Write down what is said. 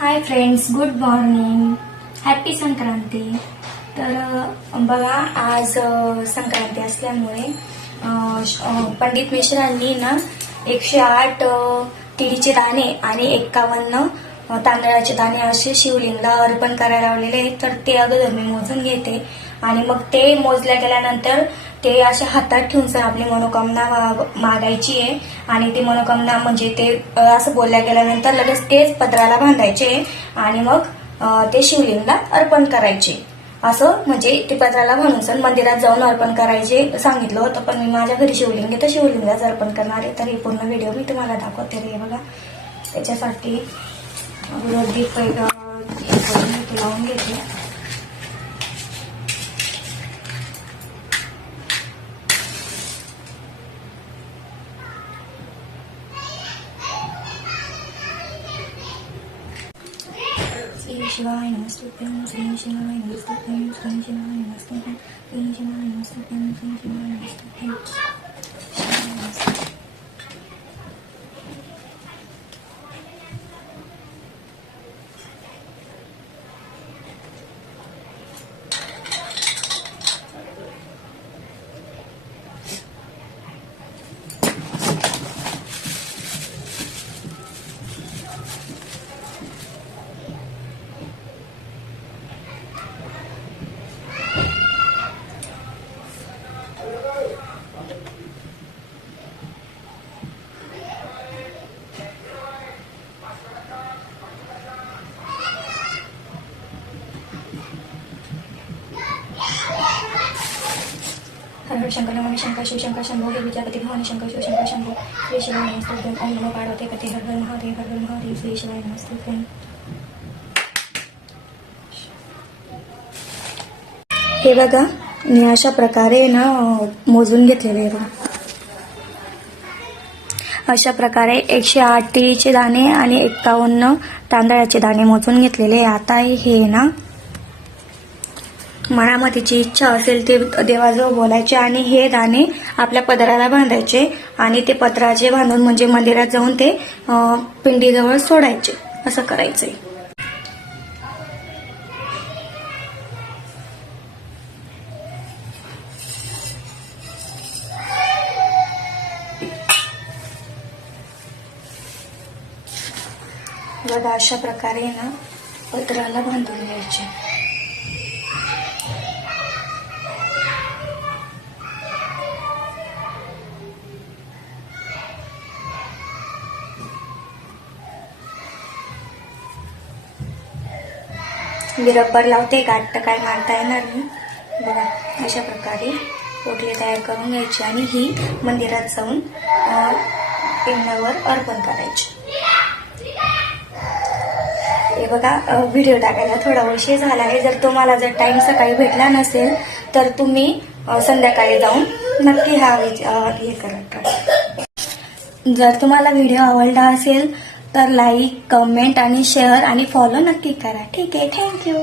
Hi friends, good morning, happy Sankranti. तर बघा, आज संक्रांती असल्यामुळे पंडित मिश्रांनी ना 108 तिळीचे दाणे आणि 51 तांदळाचे दाणे असे शिवलिंगला अर्पण करायला लावलेले आहेत. तर ते अगोदर मी मोजून घेते आणि मग ते मोजल्या गेल्यानंतर ते अशा हातात ठेवून आपली मनोकामना मागायची आहे. आणि ती मनोकामना म्हणजे ते असं बोलल्या गेल्यानंतर लगेच तेच पदराला बांधायचे आणि मग ते शिवलिंगला अर्पण करायचे. असं म्हणजे ते पदराला बांधून मंदिरात जाऊन अर्पण करायचे सांगितलं होतं, पण मी माझ्या घरी शिवलिंग तर शिवलिंगाच अर्पण करणार आहे. तर ही पूर्ण व्हिडिओ मी तुम्हाला दाखवते रे बघा. त्याच्यासाठी अगोदर दीप लावून घेते. श्री शिवाय नमस्तुभ्यं, श्री शिवाय नमस्तुभ्यं, श्री शिवाय नमस्तुभ्यं, श्री शिवाय नमस्तुभ्यं, श्री शिवाय नमस्तुभ्यं. हर हर शंकर नमः शंकर शिव शंकर शंभो हे विद्यापति भवानी शंकर शिव शंकर शंभो. श्री शिवाय नमस्तुभ्यं. ओम नमो पार्वती पते हर हर महादेव हर हर महादेव. श्री शिवाय नमस्तुभ्यं. हे बघा, मी अशा प्रकारे ना मोजून घेतलेले आहे. अशा प्रकारे 108 तिळीचे दाणे आणि 51 तांदळाचे दाणे मोजून घेतलेले. आता हे ना मनामध्ये जी इच्छा असेल ते देवाजवळ बोलायचे आणि हे दाणे आपल्या पदराला बांधायचे आणि ते पदराचे बांधून म्हणजे मंदिरात जाऊन ते पिंडीजवळ सोडायचे. असं करायचंय. बघा, अशा प्रकारे ना पदराला बांधून घ्यायचे. मी रबर लावते, गाठ काय मारता येणार नाही. बघा, अशा प्रकारे पोटली तयार करून घ्यायची आणि ही मंदिरात जाऊन पिंडावर अर्पण करायची. हे बघा, व्हिडिओ टाकायला थोडा उशीर झाला आहे. जर तुम्हाला टाइम सकाळी भेटला नसेल तर तुम्ही संध्याकाळी जाऊन नक्की हे करा. जर तुम्हाला व्हिडिओ आवडला असेल तर लाईक, कमेंट आणि शेअर आणि फॉलो नक्की करा. ठीक आहे, थँक्यू.